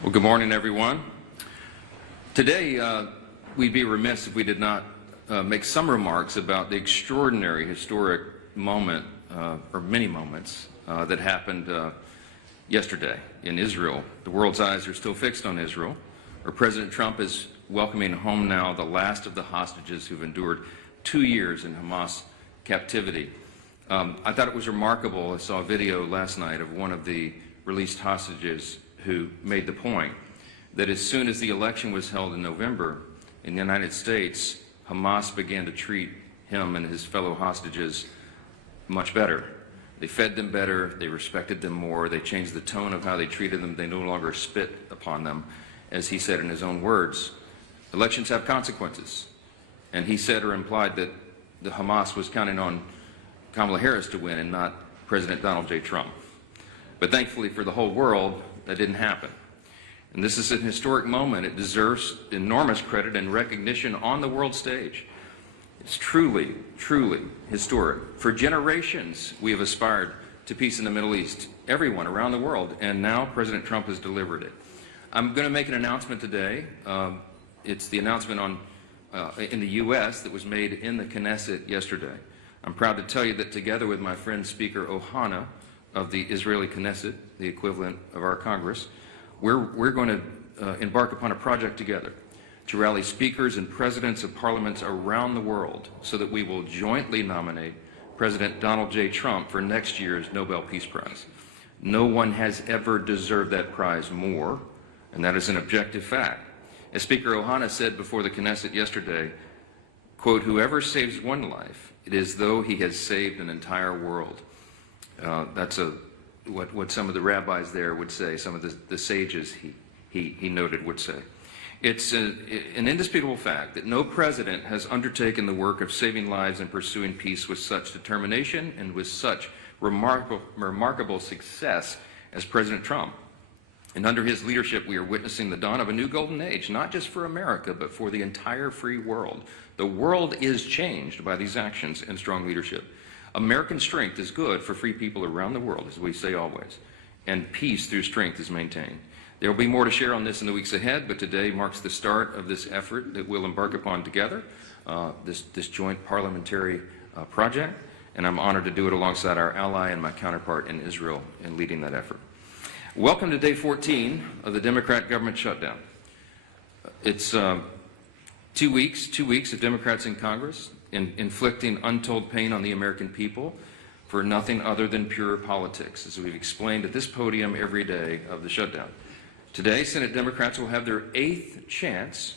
Well, good morning, everyone. Today, we'd be remiss if we did not make some remarks about the extraordinary historic moment, or many moments, that happened yesterday in Israel. The world's eyes are still fixed on Israel, where President Trump is welcoming home now the last of the hostages who've endured 2 years in Hamas captivity. I thought it was remarkable. I saw a video last night of one of the released hostages who made the point that as soon as the election was held in November in the United States, Hamas began to treat him and his fellow hostages much better. They fed them better, they respected them more, they changed the tone of how they treated them, they no longer spit upon them, as he said in his own words. Elections have consequences, and he said or implied that the Hamas was counting on Kamala Harris to win and not President Donald J. Trump. But thankfully for the whole world, that didn't happen. And this is an historic moment. It deserves enormous credit and recognition on the world stage. It's truly, truly historic. For generations, we have aspired to peace in the Middle East, everyone around the world, and now President Trump has delivered it. I'm going to make an announcement today. It's the announcement in the U.S. that was made in the Knesset yesterday. I'm proud to tell you that together with my friend Speaker Ohana of the Israeli Knesset, the equivalent of our Congress, we're going to embark upon a project together to rally speakers and presidents of parliaments around the world so that we will jointly nominate President Donald J. Trump for next year's Nobel Peace Prize. No one has ever deserved that prize more, and that is an objective fact. As Speaker Ohana said before the Knesset yesterday, quote, "Whoever saves one life, it is though he has saved an entire world." That's what some of the rabbis there would say, some of the sages he noted would say. It's an indisputable fact that no president has undertaken the work of saving lives and pursuing peace with such determination and with such remarkable success as President Trump. And under his leadership, we are witnessing the dawn of a new golden age, not just for America, but for the entire free world. The world is changed by these actions and strong leadership. American strength is good for free people around the world, as we say always, and peace through strength is maintained. There will be more to share on this in the weeks ahead, but today marks the start of this effort that we'll embark upon together, this joint parliamentary project, and I'm honored to do it alongside our ally and my counterpart in Israel in leading that effort. Welcome to day 14 of the Democrat government shutdown. It's 2 weeks of Democrats in Congress inflicting untold pain on the American people for nothing other than pure politics, as we've explained at this podium every day of the shutdown. Today, Senate Democrats will have their 8th chance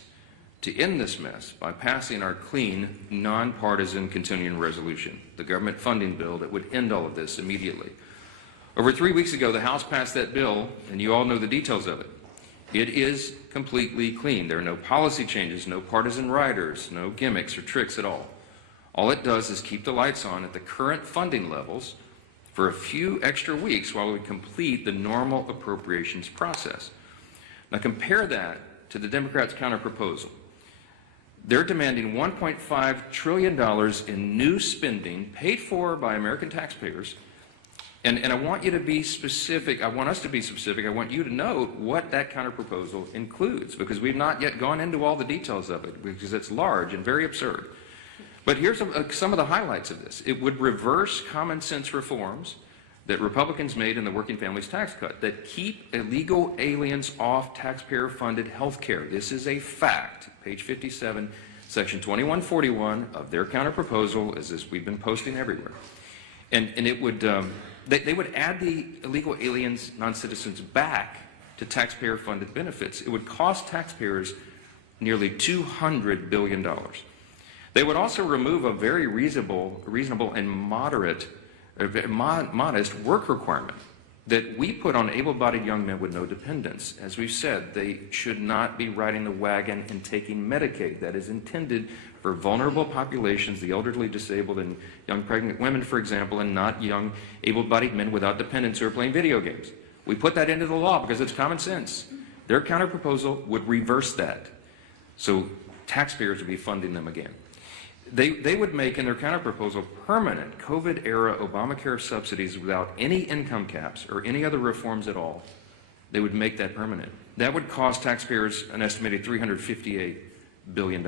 to end this mess by passing our clean, nonpartisan continuing resolution, the government funding bill that would end all of this immediately. Over 3 weeks ago, the House passed that bill, and you all know the details of it. It is completely clean. There are no policy changes, no partisan riders, no gimmicks or tricks at all. All it does is keep the lights on at the current funding levels for a few extra weeks while we complete the normal appropriations process. Now compare that to the Democrats' counterproposal. They're demanding $1.5 trillion in new spending paid for by American taxpayers. And I want you to be specific. I want us to be specific. I want you to note what that counterproposal includes, because we've not yet gone into all the details of it, because it's large and very absurd. But here's some of the highlights of this. It would reverse common sense reforms that Republicans made in the Working Families Tax Cut that keep illegal aliens off taxpayer-funded health care. This is a fact. Page 57, section 2141 of their counterproposal is this we've been posting everywhere. And it would, they would add the illegal aliens, non-citizens, back to taxpayer-funded benefits. It would cost taxpayers nearly $200 billion. They would also remove a very reasonable and modest work requirement that we put on able-bodied young men with no dependents. As we've said, they should not be riding the wagon and taking Medicaid. That is intended for vulnerable populations, the elderly, disabled, and young pregnant women, for example, and not young able-bodied men without dependents who are playing video games. We put that into the law because it's common sense. Their counterproposal would reverse that, so taxpayers would be funding them again. They would make in their counterproposal permanent COVID-era Obamacare subsidies without any income caps or any other reforms at all They would make that permanent. That would cost taxpayers an estimated $358 billion.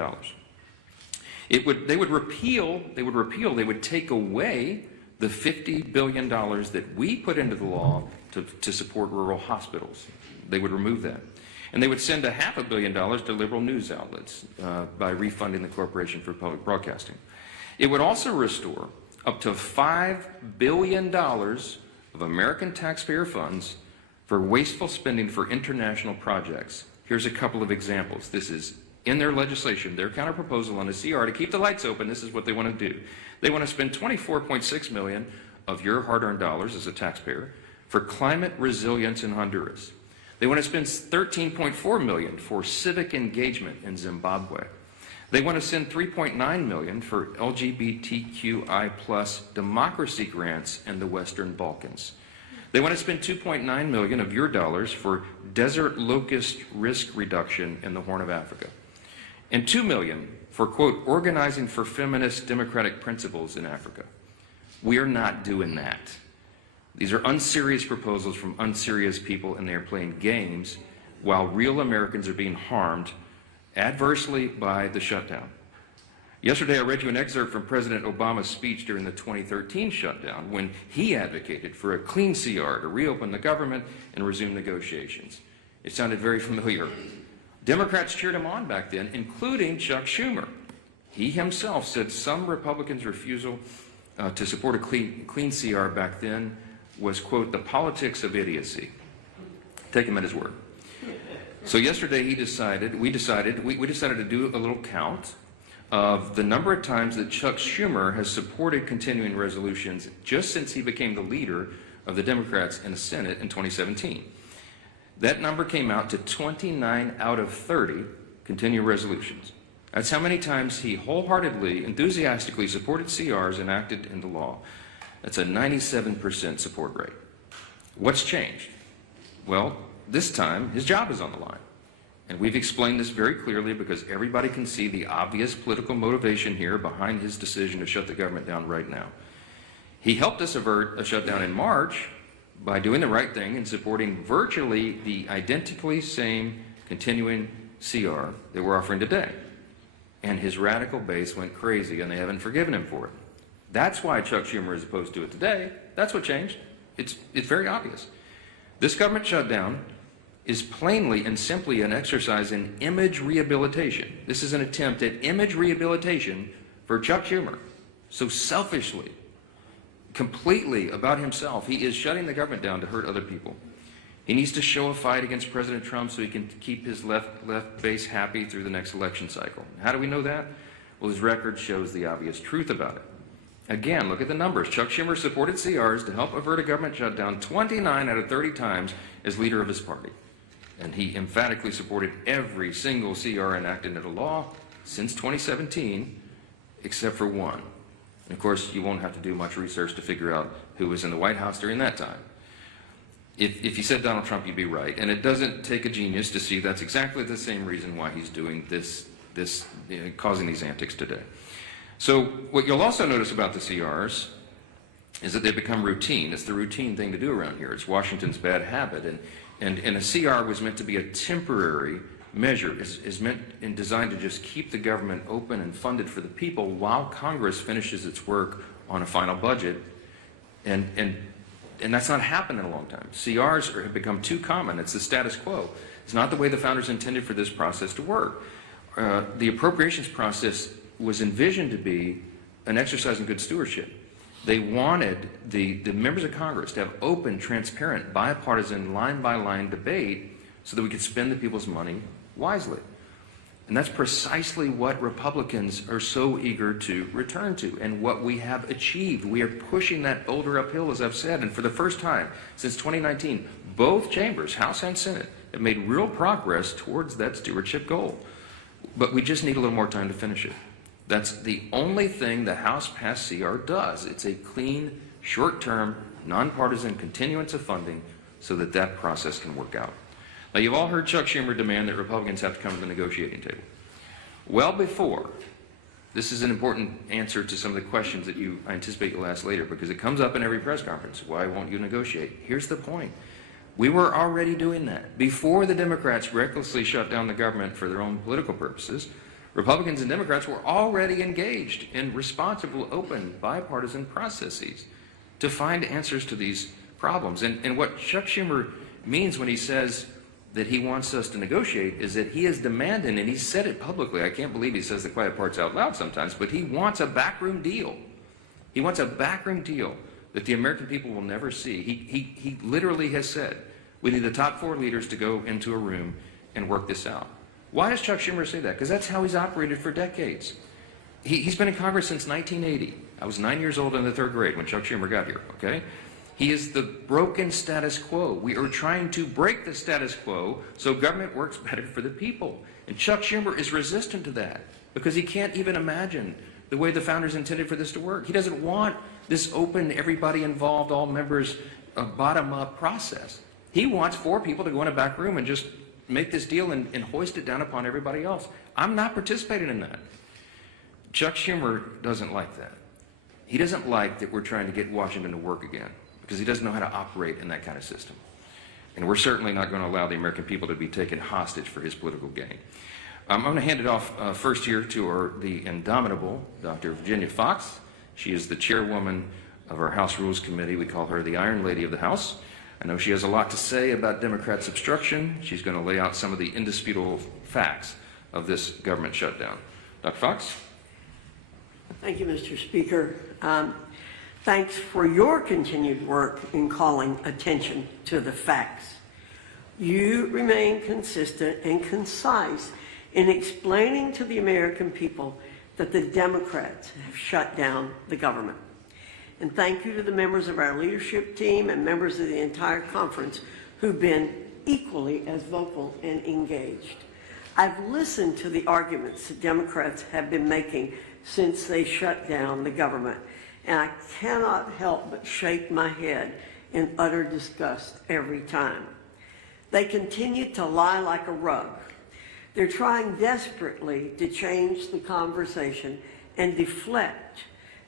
They would take away the $50 billion that we put into the law to support rural hospitals. They would remove that. And they would send $500 million to liberal news outlets by refunding the Corporation for Public Broadcasting. It would also restore up to $5 billion of American taxpayer funds for wasteful spending for international projects. Here's a couple of examples. This is in their legislation, their counterproposal on a CR to keep the lights open. This is what they want to do. They want to spend $24.6 million of your hard-earned dollars as a taxpayer for climate resilience in Honduras. They want to spend $13.4 million for civic engagement in Zimbabwe. They want to send $3.9 million for LGBTQI+ democracy grants in the Western Balkans. They want to spend $2.9 million of your dollars for desert locust risk reduction in the Horn of Africa. And $2 million for, quote, organizing for feminist democratic principles in Africa. We are not doing that. These are unserious proposals from unserious people, and they are playing games while real Americans are being harmed adversely by the shutdown. Yesterday, I read you an excerpt from President Obama's speech during the 2013 shutdown when he advocated for a clean CR to reopen the government and resume negotiations. It sounded very familiar. Democrats cheered him on back then, including Chuck Schumer. He himself said some Republicans' refusal to support a clean CR back then was, quote, the politics of idiocy. Take him at his word. So yesterday we decided to do a little count of the number of times that Chuck Schumer has supported continuing resolutions just since he became the leader of the Democrats in the Senate in 2017. That number came out to 29 out of 30 continuing resolutions. That's how many times he wholeheartedly, enthusiastically supported CRs enacted into law. That's a 97% support rate. What's changed? Well, this time his job is on the line. And we've explained this very clearly because everybody can see the obvious political motivation here behind his decision to shut the government down right now. He helped us avert a shutdown in March by doing the right thing and supporting virtually the identically same continuing CR that we're offering today. And his radical base went crazy, and they haven't forgiven him for it. That's why Chuck Schumer is opposed to it today. That's what changed. It's very obvious. This government shutdown is plainly and simply an exercise in image rehabilitation. This is an attempt at image rehabilitation for Chuck Schumer. So selfishly, completely about himself, he is shutting the government down to hurt other people. He needs to show a fight against President Trump so he can keep his left base happy through the next election cycle. How do we know that? Well, his record shows the obvious truth about it. Again, look at the numbers. Chuck Schumer supported CRs to help avert a government shutdown 29 out of 30 times as leader of his party. And he emphatically supported every single CR enacted into law since 2017, except for one. And of course, you won't have to do much research to figure out who was in the White House during that time. If you said Donald Trump, you'd be right. And it doesn't take a genius to see that's exactly the same reason why he's doing causing these antics today. So what you'll also notice about the CRs is that they've become routine. It's the routine thing to do around here. It's Washington's bad habit. And a CR was meant to be a temporary measure, is meant and designed to just keep the government open and funded for the people while Congress finishes its work on a final budget. And that's not happened in a long time. CRs have become too common. It's the status quo. It's not the way the founders intended for this process to work. The appropriations process was envisioned to be an exercise in good stewardship. They wanted the members of Congress to have open, transparent, bipartisan, line-by-line debate so that we could spend the people's money wisely. And that's precisely what Republicans are so eager to return to and what we have achieved. We are pushing that boulder uphill, as I've said, and for the first time since 2019, both chambers, House and Senate, have made real progress towards that stewardship goal. But we just need a little more time to finish it. That's the only thing the House-passed CR does. It's a clean, short-term, nonpartisan continuance of funding so that that process can work out. Now, you've all heard Chuck Schumer demand that Republicans have to come to the negotiating table. Well before, this is an important answer to some of the questions that I anticipate you'll ask later because it comes up in every press conference. Why won't you negotiate? Here's the point. We were already doing that. Before the Democrats recklessly shut down the government for their own political purposes, Republicans and Democrats were already engaged in responsible, open, bipartisan processes to find answers to these problems. And what Chuck Schumer means when he says that he wants us to negotiate is that he is demanding, and he said it publicly, I can't believe he says the quiet parts out loud sometimes, but he wants a backroom deal. He wants a backroom deal that the American people will never see. He literally has said, we need the top 4 leaders to go into a room and work this out. Why does Chuck Schumer say that? Because that's how he's operated for decades. He's been in Congress since 1980. I was 9 years old in the 3rd grade when Chuck Schumer got here, okay? He is the broken status quo. We are trying to break the status quo so government works better for the people. And Chuck Schumer is resistant to that because he can't even imagine the way the founders intended for this to work. He doesn't want this open, everybody involved, all members, bottom-up process. He wants 4 people to go in a back room and just make this deal and hoist it down upon everybody else. I'm not participating in that. Chuck Schumer doesn't like that. He doesn't like that we're trying to get Washington to work again because he doesn't know how to operate in that kind of system. And we're certainly not going to allow the American people to be taken hostage for his political gain. I'm going to hand it off first here to the indomitable Dr. Virginia Fox. She is the chairwoman of our House Rules Committee. We call her the Iron Lady of the House. I know she has a lot to say about Democrats' obstruction. She's going to lay out some of the indisputable facts of this government shutdown. Dr. Fox? Thank you, Mr. Speaker. Thanks for your continued work in calling attention to the facts. You remain consistent and concise in explaining to the American people that the Democrats have shut down the government. And thank you to the members of our leadership team and members of the entire conference who've been equally as vocal and engaged. I've listened to the arguments that Democrats have been making since they shut down the government, and I cannot help but shake my head in utter disgust every time. They continue to lie like a rug. They're trying desperately to change the conversation and deflect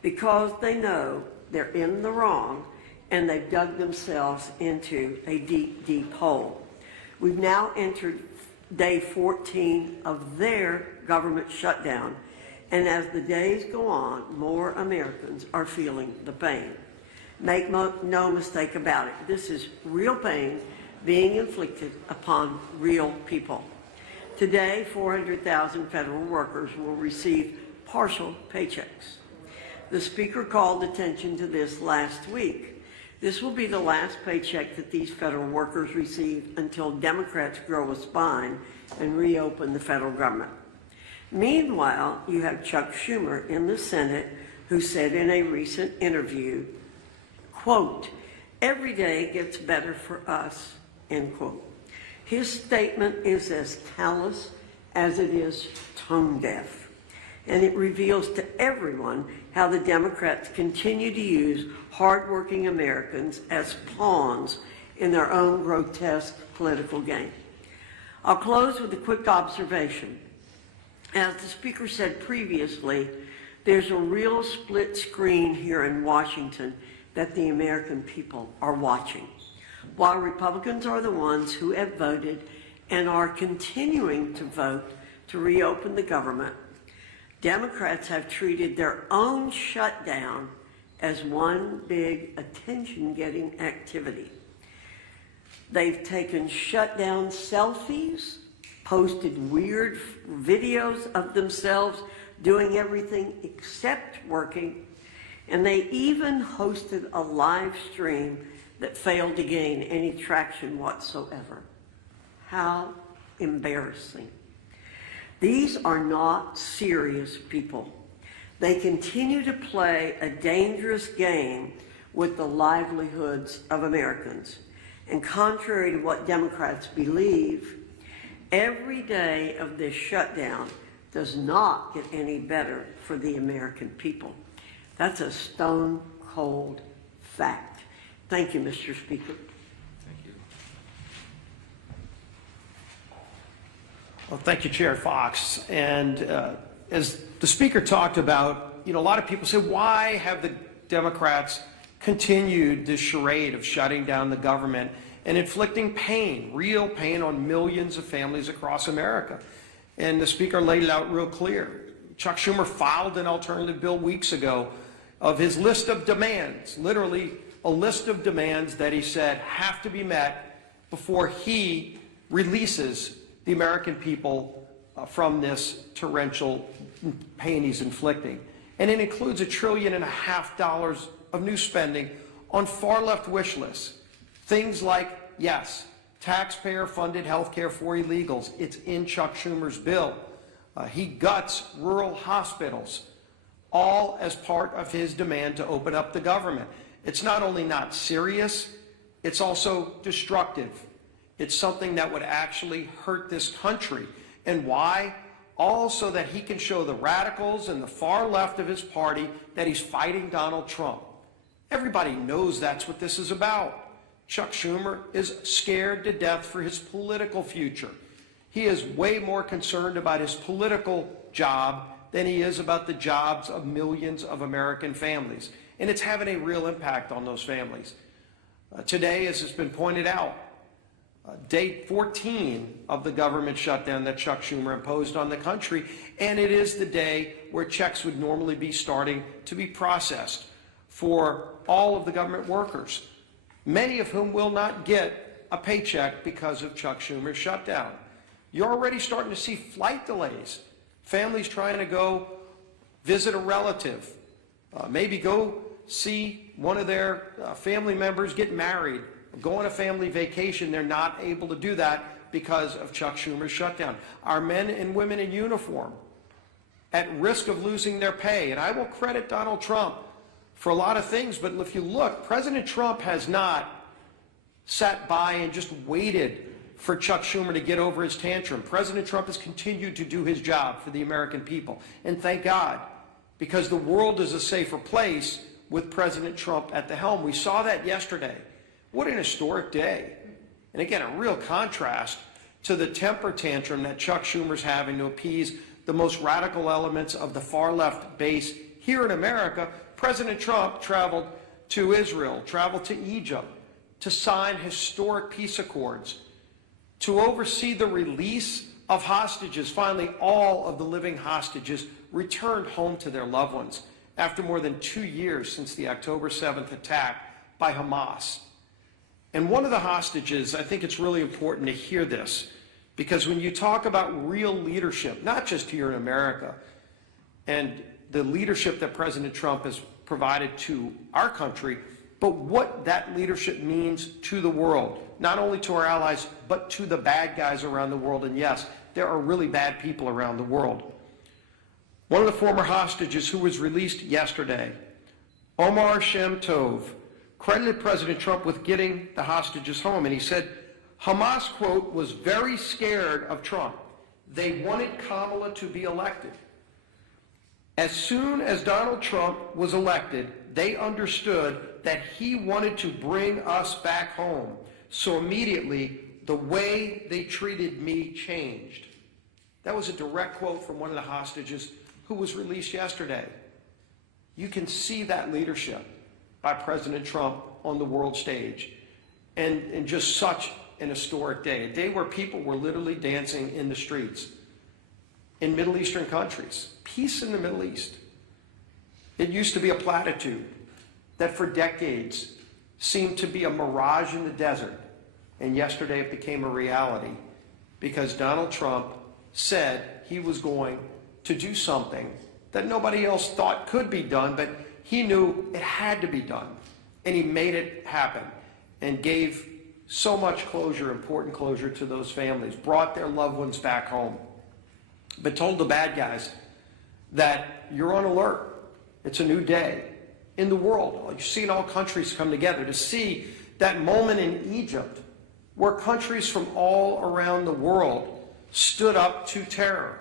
because they know they're in the wrong and they've dug themselves into a deep, deep hole. We've now entered day 14 of their government shutdown, and as the days go on, more Americans are feeling the pain. Make no mistake about it, this is real pain being inflicted upon real people. Today, 400,000 federal workers will receive partial paychecks. The Speaker called attention to this last week. This will be the last paycheck that these federal workers receive until Democrats grow a spine and reopen the federal government. Meanwhile, you have Chuck Schumer in the Senate who said in a recent interview, quote, "Every day gets better for us," end quote. His statement is as callous as it is tone deaf, and it reveals to everyone how the Democrats continue to use hardworking Americans as pawns in their own grotesque political game. I'll close with a quick observation. As the Speaker said previously, there's a real split screen here in Washington that the American people are watching. While Republicans are the ones who have voted and are continuing to vote to reopen the government, Democrats have treated their own shutdown as one big attention-getting activity. They've taken shutdown selfies, posted weird videos of themselves doing everything except working, and they even hosted a live stream that failed to gain any traction whatsoever. How embarrassing. These are not serious people. They continue to play a dangerous game with the livelihoods of Americans. And contrary to what Democrats believe, every day of this shutdown does not get any better for the American people. That's a stone cold fact. Thank you, Mr. Speaker. Thank you. Well, thank you, Chair Fox. And as the Speaker talked about, a lot of people say, why have the Democrats continued this charade of shutting down the government and inflicting pain, real pain, on millions of families across America. And the Speaker laid it out real clear. Chuck Schumer filed an alternative bill weeks ago of his list of demands, literally a list of demands that he said have to be met before he releases the American people from this torrential pain he's inflicting. And it includes $1.5 trillion of new spending on far-left wish lists. Things like, yes, taxpayer-funded health care for illegals. It's in Chuck Schumer's bill. He guts rural hospitals, all as part of his demand to open up the government. It's not only not serious, it's also destructive. It's something that would actually hurt this country. And why? All so that he can show the radicals and the far left of his party that he's fighting Donald Trump. Everybody knows that's what this is about. Chuck Schumer is scared to death for his political future. He is way more concerned about his political job than he is about the jobs of millions of American families. And it's having a real impact on those families. Today, as has been pointed out, day 14 of the government shutdown that Chuck Schumer imposed on the country, and it is the day where checks would normally be starting to be processed for all of the government workers, many of whom will not get a paycheck because of Chuck Schumer's shutdown. You're already starting to see flight delays, families trying to go visit a relative, maybe go see one of their family members get married, go on a family vacation. They're not able to do that because of Chuck Schumer's shutdown. Our men and women in uniform at risk of losing their pay. And I will credit Donald Trump for a lot of things, but if you look, President Trump has not sat by and just waited for Chuck Schumer to get over his tantrum. President Trump has continued to do his job for the American people. And thank God, because the world is a safer place with President Trump at the helm. We saw that yesterday. What an historic day. And again, a real contrast to the temper tantrum that Chuck Schumer's having to appease the most radical elements of the far left base here in America. President Trump traveled to Israel, traveled to Egypt to sign historic peace accords, to oversee the release of hostages. Finally, all of the living hostages returned home to their loved ones after more than 2 years since the October 7th attack by Hamas. And one of the hostages, I think it's really important to hear this, because when you talk about real leadership, not just here in America, and the leadership that President Trump has provided to our country, but what that leadership means to the world, not only to our allies, but to the bad guys around the world. And yes, there are really bad people around the world. One of the former hostages who was released yesterday, Omar Shem Tov, credited President Trump with getting the hostages home. And he said, Hamas, quote, was very scared of Trump. They wanted Kamala to be elected. As soon as Donald Trump was elected, they understood that he wanted to bring us back home. So immediately, the way they treated me changed. That was a direct quote from one of the hostages who was released yesterday. You can see that leadership by President Trump on the world stage, and just such an historic day, a day where people were literally dancing in the streets in Middle Eastern countries. Peace in the Middle East. It used to be a platitude that for decades seemed to be a mirage in the desert, and yesterday it became a reality because Donald Trump said he was going to do something that nobody else thought could be done, but he knew it had to be done, and he made it happen and gave so much closure, important closure to those families, brought their loved ones back home, but told the bad guys that you're on alert. It's a new day in the world. You've seen all countries come together to see that moment in Egypt where countries from all around the world stood up to terror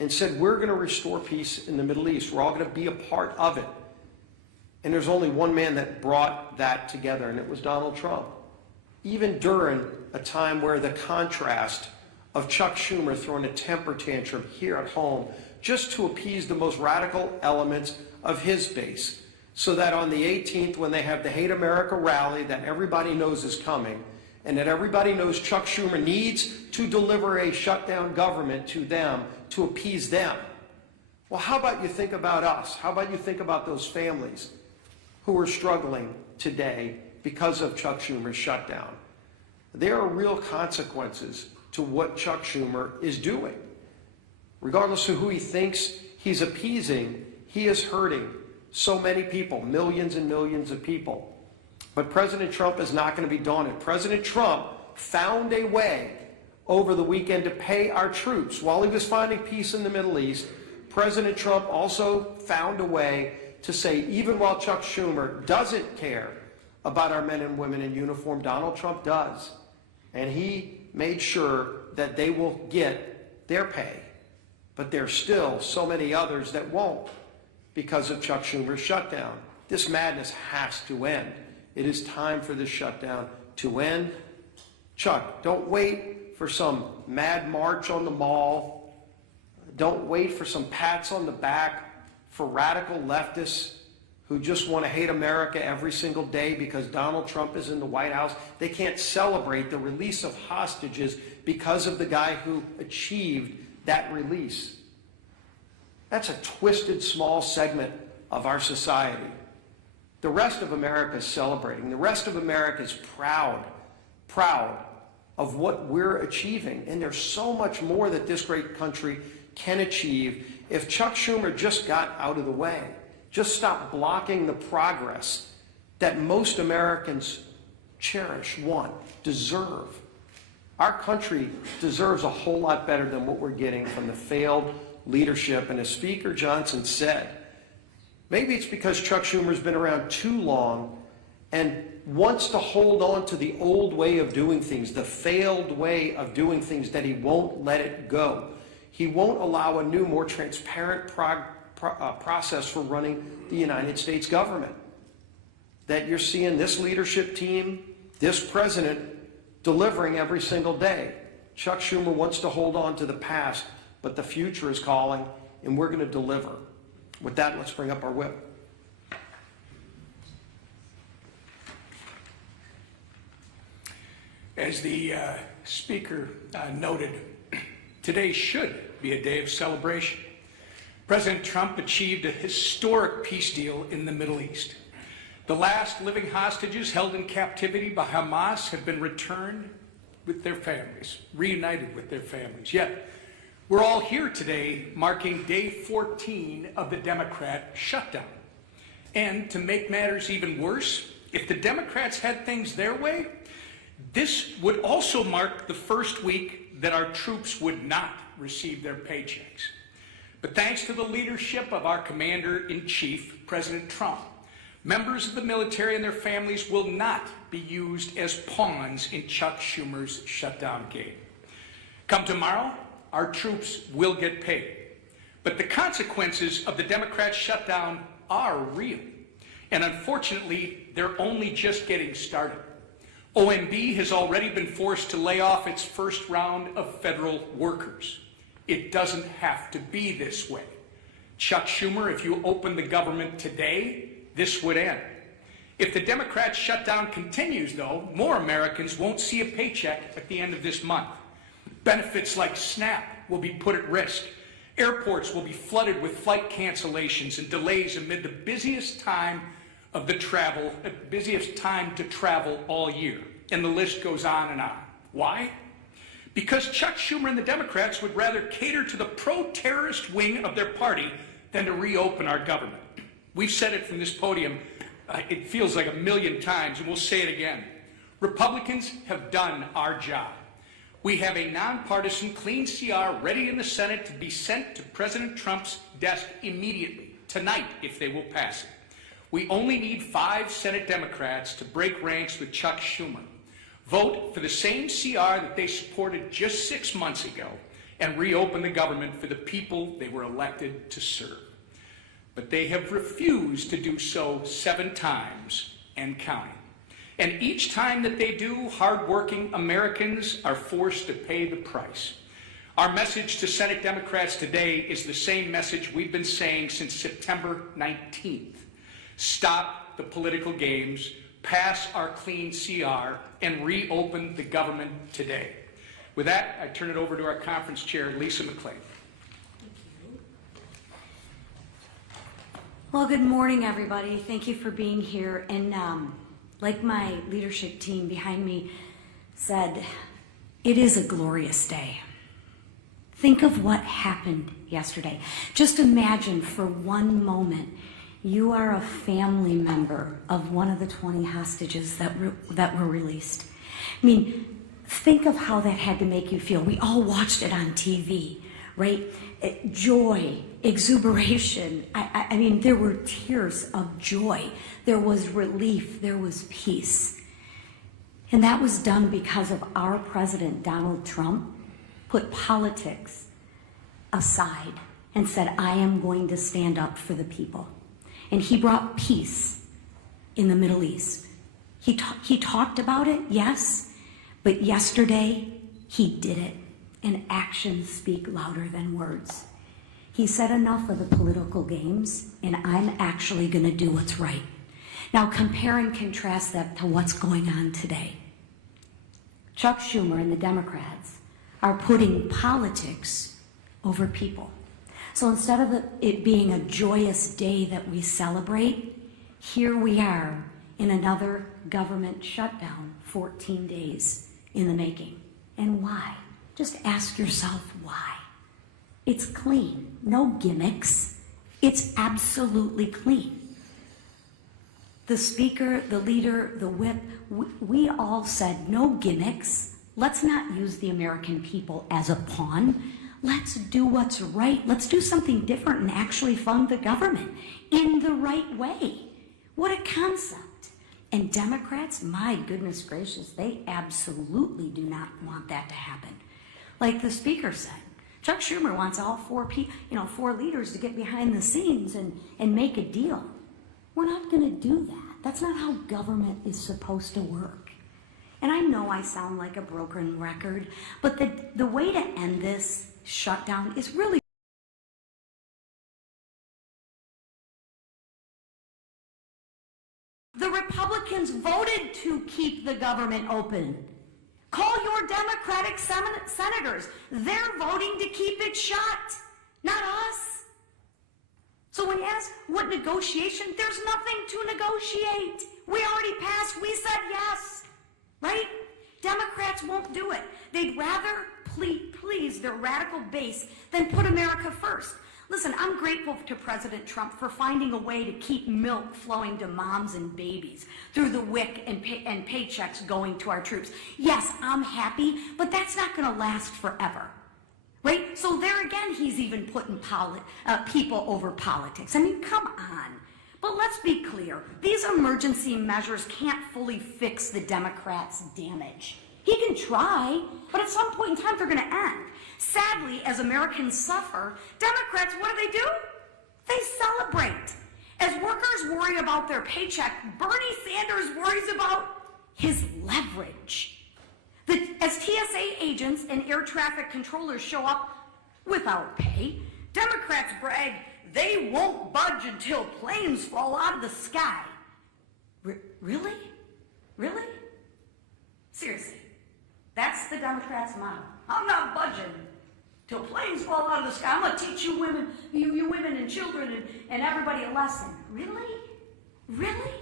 and said, we're going to restore peace in the Middle East. We're all going to be a part of it. And there's only one man that brought that together, and it was Donald Trump. Even during a time where the contrast of Chuck Schumer throwing a temper tantrum here at home just to appease the most radical elements of his base, so that on the 18th, when they have the Hate America rally that everybody knows is coming, and that everybody knows Chuck Schumer needs to deliver a shutdown government to them to appease them. Well, how about you think about us? How about you think about those families who are struggling today because of Chuck Schumer's shutdown? There are real consequences to what Chuck Schumer is doing. Regardless of who he thinks he's appeasing, he is hurting so many people, millions and millions of people. But President Trump is not going to be daunted. President Trump found a way over the weekend to pay our troops. While he was finding peace in the Middle East, President Trump also found a way to say, even while Chuck Schumer doesn't care about our men and women in uniform, Donald Trump does. And he made sure that they will get their pay. But there's still so many others that won't because of Chuck Schumer's shutdown. This madness has to end. It is time for this shutdown to end. Chuck, don't wait for some mad march on the mall. Don't wait for some pats on the back for radical leftists who just want to hate America every single day because Donald Trump is in the White House. They can't celebrate the release of hostages because of the guy who achieved that release. That's a twisted small segment of our society. The rest of America is celebrating. The rest of America is proud of what we're achieving. And there's so much more that this great country can achieve if Chuck Schumer just got out of the way, just stopped blocking the progress that most Americans cherish, want, deserve. Our country deserves a whole lot better than what we're getting from the failed leadership. And as Speaker Johnson said, maybe it's because Chuck Schumer's been around too long and wants to hold on to the old way of doing things, the failed way of doing things, that he won't let it go. He won't allow a new, more transparent process for running the United States government. That you're seeing this leadership team, this president, delivering every single day. Chuck Schumer wants to hold on to the past, but the future is calling, and we're going to deliver. With that, let's bring up our whip. As the Speaker noted, today should be a day of celebration. President Trump achieved a historic peace deal in the Middle East. The last living hostages held in captivity by Hamas have been returned with their families, reunited with their families. Yet, we're all here today marking day 14 of the Democrat shutdown. And to make matters even worse, if the Democrats had things their way, this would also mark the first week that our troops would not receive their paychecks. But thanks to the leadership of our Commander-in-Chief, President Trump, members of the military and their families will not be used as pawns in Chuck Schumer's shutdown game. Come tomorrow, our troops will get paid. But the consequences of the Democrat shutdown are real. And unfortunately, they're only just getting started. OMB has already been forced to lay off its first round of federal workers. It doesn't have to be this way. Chuck Schumer, if you open the government today, this would end. If the Democrat shutdown continues, though, more Americans won't see a paycheck at the end of this month. Benefits like SNAP will be put at risk. Airports will be flooded with flight cancellations and delays amid the busiest time to travel all year. And the list goes on and on. Why? Because Chuck Schumer and the Democrats would rather cater to the pro-terrorist wing of their party than to reopen our government. We've said it from this podium, it feels like 1,000,000 times, and we'll say it again. Republicans have done our job. We have a nonpartisan clean CR ready in the Senate to be sent to President Trump's desk immediately, tonight, if they will pass it. We only need 5 Senate Democrats to break ranks with Chuck Schumer, vote for the same CR that they supported just 6 months ago, and reopen the government for the people they were elected to serve. But they have refused to do so 7 times and counting. And each time that they do, hardworking Americans are forced to pay the price. Our message to Senate Democrats today is the same message we've been saying since September 19th. Stop the political games, pass our clean CR, and reopen the government today. With that, I turn it over to our conference chair, Lisa McClain. Well, good morning, everybody. Thank you for being here. And like my leadership team behind me said, it is a glorious day. Think of what happened yesterday. Just imagine for one moment you are a family member of one of the 20 hostages that were released. I mean, think of how that had to make you feel. We all watched it on TV, right? Joy, exuberation. I mean, there were tears of joy. There was relief. There was peace. And that was done because of our president, Donald Trump, put politics aside and said, I am going to stand up for the people. And he brought peace in the Middle East. He talked about it, yes, but yesterday he did it. And actions speak louder than words. He said enough of the political games, and I'm actually going to do what's right. Now compare and contrast that to what's going on today. Chuck Schumer and the Democrats are putting politics over people. So instead of it being a joyous day that we celebrate, here we are in another government shutdown, 14 days in the making. And why? Just ask yourself why. It's clean, no gimmicks. It's absolutely clean. The speaker, the leader, the whip, we all said no gimmicks. Let's not use the American people as a pawn. Let's do what's right. Let's do something different and actually fund the government in the right way. What a concept. And Democrats, my goodness gracious, they absolutely do not want that to happen. Like the speaker said, Chuck Schumer wants all four leaders to get behind the scenes and make a deal. We're not going to do that. That's not how government is supposed to work. And I know I sound like a broken record, but the way to end this shutdown is really the Republicans voted to keep the government open. Call your Democratic senators. They're voting to keep it shut, not us. So when you ask what negotiation, there's nothing to negotiate. We already passed, we said yes, right? Democrats won't do it. They'd rather please their radical base than put America first. Listen, I'm grateful to President Trump for finding a way to keep milk flowing to moms and babies through the WIC and paychecks going to our troops. Yes, I'm happy, but that's not going to last forever, right? So there again, he's even putting people over politics. I mean, come on. But let's be clear. These emergency measures can't fully fix the Democrats' damage. He can try, but at some point in time, they're going to end. Sadly, as Americans suffer, Democrats, what do? They celebrate. As workers worry about their paycheck, Bernie Sanders worries about his leverage. As TSA agents and air traffic controllers show up without pay, Democrats brag they won't budge until planes fall out of the sky. Really? Really? Seriously. That's the Democrats' motto. I'm not budging till planes fall out of the sky. I'm going to teach you women, you women and children and everybody a lesson. Really? Really?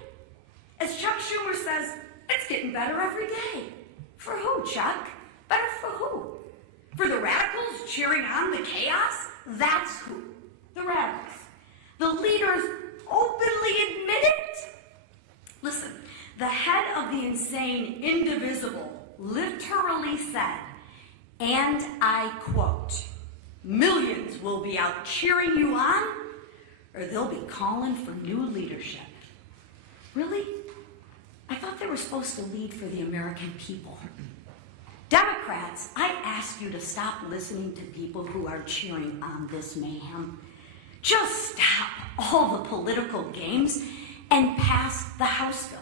As Chuck Schumer says, it's getting better every day. For who, Chuck? Better for who? For the radicals cheering on the chaos? That's who. The radicals. The leaders openly admit it. Listen, the head of the insane indivisible literally said, and I quote, millions will be out cheering you on, or they'll be calling for new leadership. Really? I thought they were supposed to lead for the American people. Democrats, I ask you to stop listening to people who are cheering on this mayhem. Just stop all the political games and pass the House bill.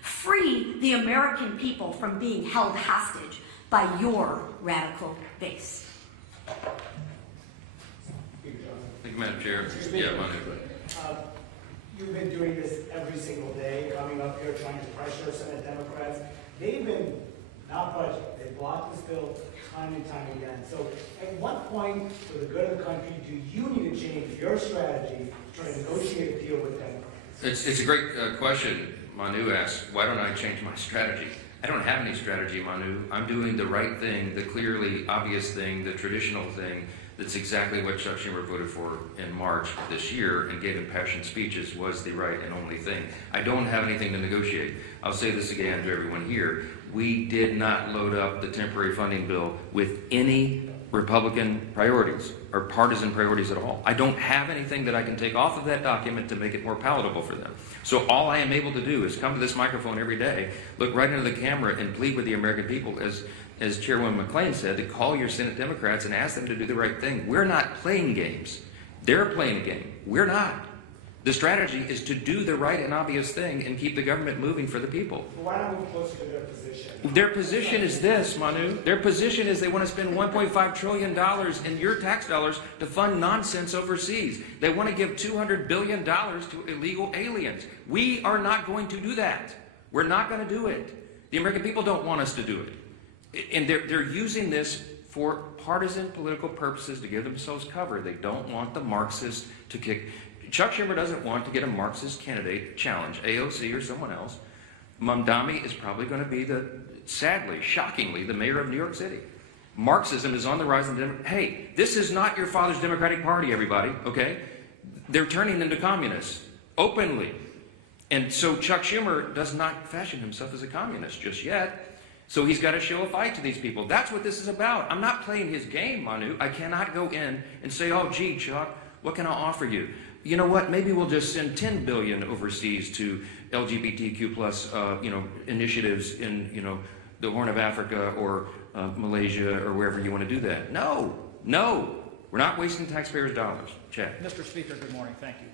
Free the American people from being held hostage by your radical base. Thank you, Madam Chair. Yeah, my name. you've been doing this every single day, coming up here trying to pressure Senate Democrats. They've been not budging. They blocked this bill time and time again. So at what point, for the good of the country, do you need to change your strategy to try to negotiate a deal with Democrats? It's a great question. Manu asks, why don't I change my strategy? I don't have any strategy, Manu. I'm doing the right thing, the clearly obvious thing, the traditional thing. That's exactly what Chuck Schumer voted for in March this year and gave impassioned speeches was the right and only thing. I don't have anything to negotiate. I'll say this again to everyone here. We did not load up the temporary funding bill with any Republican priorities or partisan priorities at all. I don't have anything that I can take off of that document to make it more palatable for them. So all I am able to do is come to this microphone every day, look right into the camera and plead with the American people, as Chairwoman McClain said, to call your Senate Democrats and ask them to do the right thing. We're not playing games. They're playing a game. We're not. The strategy is to do the right and obvious thing and keep the government moving for the people. Well, why not move closer to their position? Their position is this, Manu. Their position is they want to spend $1.5 trillion in your tax dollars to fund nonsense overseas. They want to give $200 billion to illegal aliens. We are not going to do that. We're not going to do it. The American people don't want us to do it. And they're using this for partisan political purposes to give themselves cover. They don't want the Marxists to kick. Chuck Schumer doesn't want to get a Marxist candidate challenge, AOC or someone else. Mamdani is probably going to be sadly, shockingly, the mayor of New York City. Marxism is on the rise in Hey, this is not your father's Democratic Party, everybody, okay? They're turning into communists, openly. And so Chuck Schumer does not fashion himself as a communist just yet. So he's got to show a fight to these people. That's what this is about. I'm not playing his game, Manu. I cannot go in and say, oh, gee, Chuck, what can I offer you? You know what? Maybe we'll just send $10 billion overseas to LGBTQ plus, initiatives in, the Horn of Africa or Malaysia or wherever you want to do that. No, we're not wasting taxpayers' dollars. Chad. Mr. Speaker, good morning. Thank you.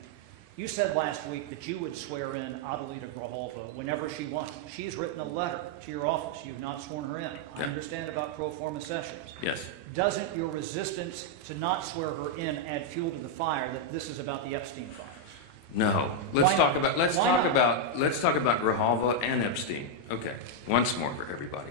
You said last week that you would swear in Adelita Grijalva whenever she wanted. She's written a letter to your office. You've not sworn her in. I understand about pro forma sessions. Yes. Doesn't your resistance to not swear her in add fuel to the fire that this is about the Epstein files? No. Let's talk about Grijalva and Epstein. Okay. Once more for everybody.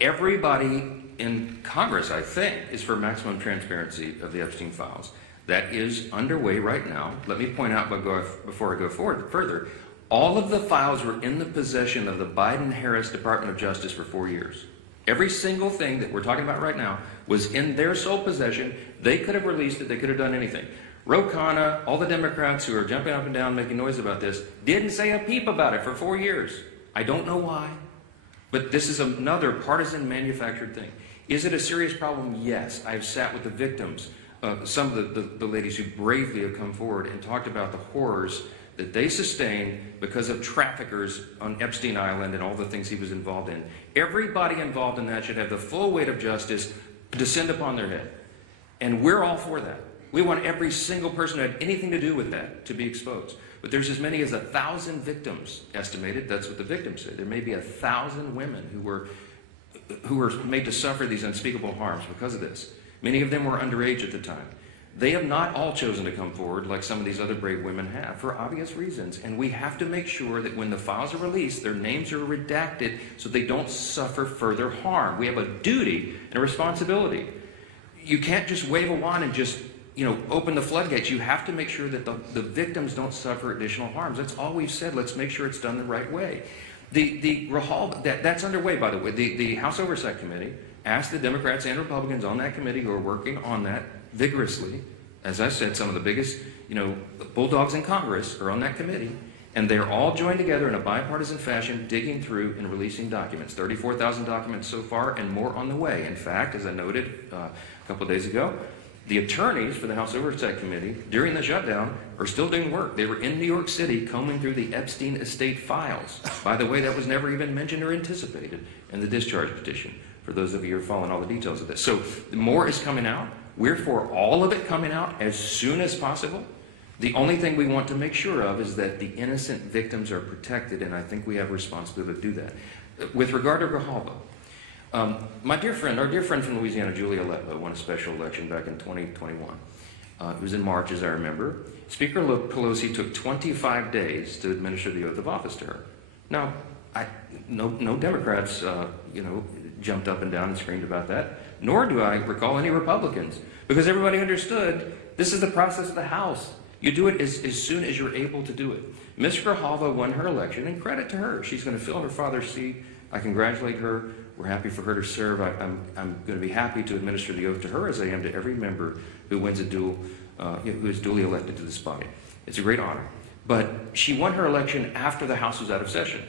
Everybody in Congress, I think, is for maximum transparency of the Epstein files. That is underway right now. Let me point out before I go forward further, all of the files were in the possession of the Biden-Harris Department of Justice for 4 years. Every single thing that we're talking about right now was in their sole possession. They could have released it. They could have done anything. Ro Khanna, all the Democrats who are jumping up and down making noise about this, didn't say a peep about it for 4 years. I don't know why, but this is another partisan manufactured thing. Is it a serious problem? Yes. I've sat with the victims. Some of the ladies who bravely have come forward and talked about the horrors that they sustained because of traffickers on Epstein Island and all the things he was involved in. Everybody involved in that should have the full weight of justice descend upon their head. And we're all for that. We want every single person who had anything to do with that to be exposed. But there's as many as 1,000 victims estimated. That's what the victims said. There may be 1,000 women who were made to suffer these unspeakable harms because of this. Many of them were underage at the time. They have not all chosen to come forward like some of these other brave women have for obvious reasons. And we have to make sure that when the files are released, their names are redacted so they don't suffer further harm. We have a duty and a responsibility. You can't just wave a wand and just, open the floodgates. You have to make sure that the victims don't suffer additional harms. That's all we've said. Let's make sure it's done the right way. That's underway, by the way. The House Oversight Committee asked the Democrats and Republicans on that committee who are working on that vigorously. As I said, some of the biggest, bulldogs in Congress are on that committee, and they're all joined together in a bipartisan fashion, digging through and releasing documents. 34,000 documents so far, and more on the way. In fact, as I noted a couple of days ago, the attorneys for the House Oversight Committee during the shutdown are still doing work. They were in New York City combing through the Epstein estate files. By the way, that was never even mentioned or anticipated in the discharge petition, for those of you who are following all the details of this. So more is coming out. We're for all of it coming out as soon as possible. The only thing we want to make sure of is that the innocent victims are protected, and I think we have a responsibility to do that. With regard to Grijalva, our dear friend from Louisiana, Julia Letlow, won a special election back in 2021. It was in March, as I remember. Speaker Pelosi took 25 days to administer the oath of office to her. Now, no Democrats, jumped up and down and screamed about that, nor do I recall any Republicans, because everybody understood this is the process of the House. You do it as soon as you're able to do it. Ms. Grijalva won her election, and credit to her. She's going to fill her father's seat. I congratulate her. We're happy for her to serve. I'm going to be happy to administer the oath to her, as I am to every member who wins who is duly elected to this body. It's a great honor. But she won her election after the House was out of session.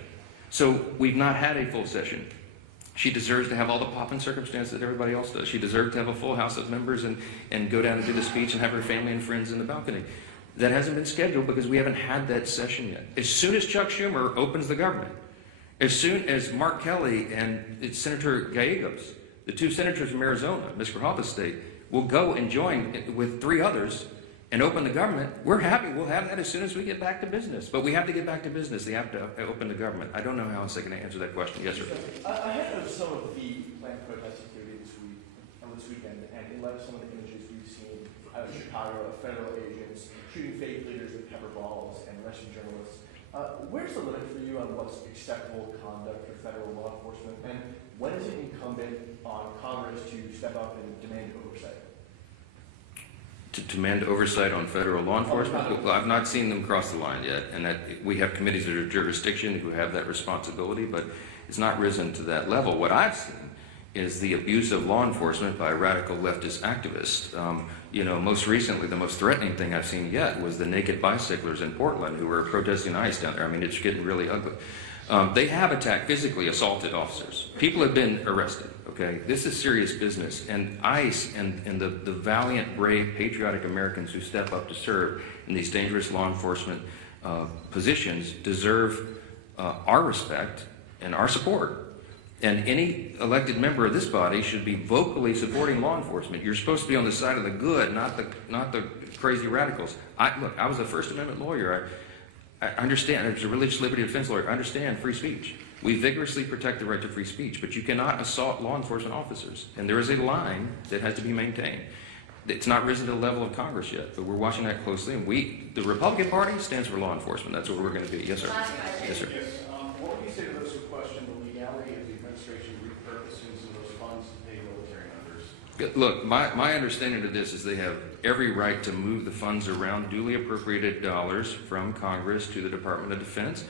So we've not had a full session. She deserves to have all the pomp and circumstance that everybody else does. She deserves to have a full House of members and go down and do the speech and have her family and friends in the balcony. That hasn't been scheduled because we haven't had that session yet. As soon as Chuck Schumer opens the government, as soon as Mark Kelly and Senator Gallegos, the two senators from Arizona, Ms. Grijalva's state, will go and join with 3 others and open the government, we're happy. We'll have that as soon as we get back to business. But we have to get back to business. They have to open the government. I don't know how else I can answer that question. Yes, sir. Ahead of some of the planned protest activity this weekend, and in light of some of the images we've seen out of Chicago of federal agents shooting faith leaders with pepper balls and arresting journalists, where's the limit for you on what's acceptable conduct for federal law enforcement, and when is it incumbent on Congress to step up and demand oversight? To demand oversight on federal law enforcement? Well, I've not seen them cross the line yet, and that we have committees of jurisdiction who have that responsibility, but it's not risen to that level. What I've seen is the abuse of law enforcement by radical leftist activists. Most recently, the most threatening thing I've seen yet was the naked bicyclers in Portland who were protesting ICE down there. I mean, it's getting really ugly. They have attacked, physically assaulted officers. People have been arrested, okay? This is serious business. And ICE and the valiant, brave, patriotic Americans who step up to serve in these dangerous law enforcement positions deserve our respect and our support. And any elected member of this body should be vocally supporting law enforcement. You're supposed to be on the side of the good, not the crazy radicals. Look, I was a First Amendment lawyer. I understand. I was a religious liberty defense lawyer. I understand free speech. We vigorously protect the right to free speech, but you cannot assault law enforcement officers. And there is a line that has to be maintained. It's not risen to the level of Congress yet, but we're watching that closely. And the Republican Party stands for law enforcement. That's what we're going to be. Yes, sir. Yes, sir. What would you say to those who question the legality of the administration repurposing some of those funds to pay military members? Look, my understanding of this is they have every right to move the funds around, duly appropriated dollars from Congress to the Department of Defense.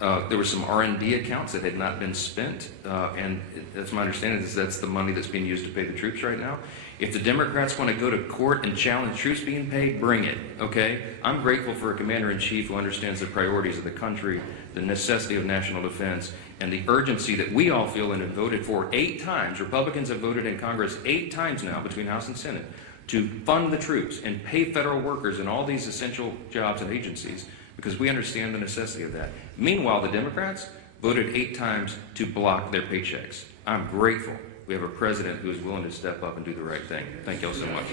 There were some R&D accounts that had not been spent, and that's my understanding is that's the money that's being used to pay the troops right now. If the Democrats want to go to court and challenge troops being paid, bring it, okay? I'm grateful for a commander-in-chief who understands the priorities of the country, the necessity of national defense, and the urgency that we all feel and have voted for 8 times. Republicans have voted in Congress 8 times now between House and Senate to fund the troops and pay federal workers in all these essential jobs and agencies because we understand the necessity of that. Meanwhile, the Democrats voted 8 times to block their paychecks. I'm grateful we have a president who is willing to step up and do the right thing. Thank you all so much.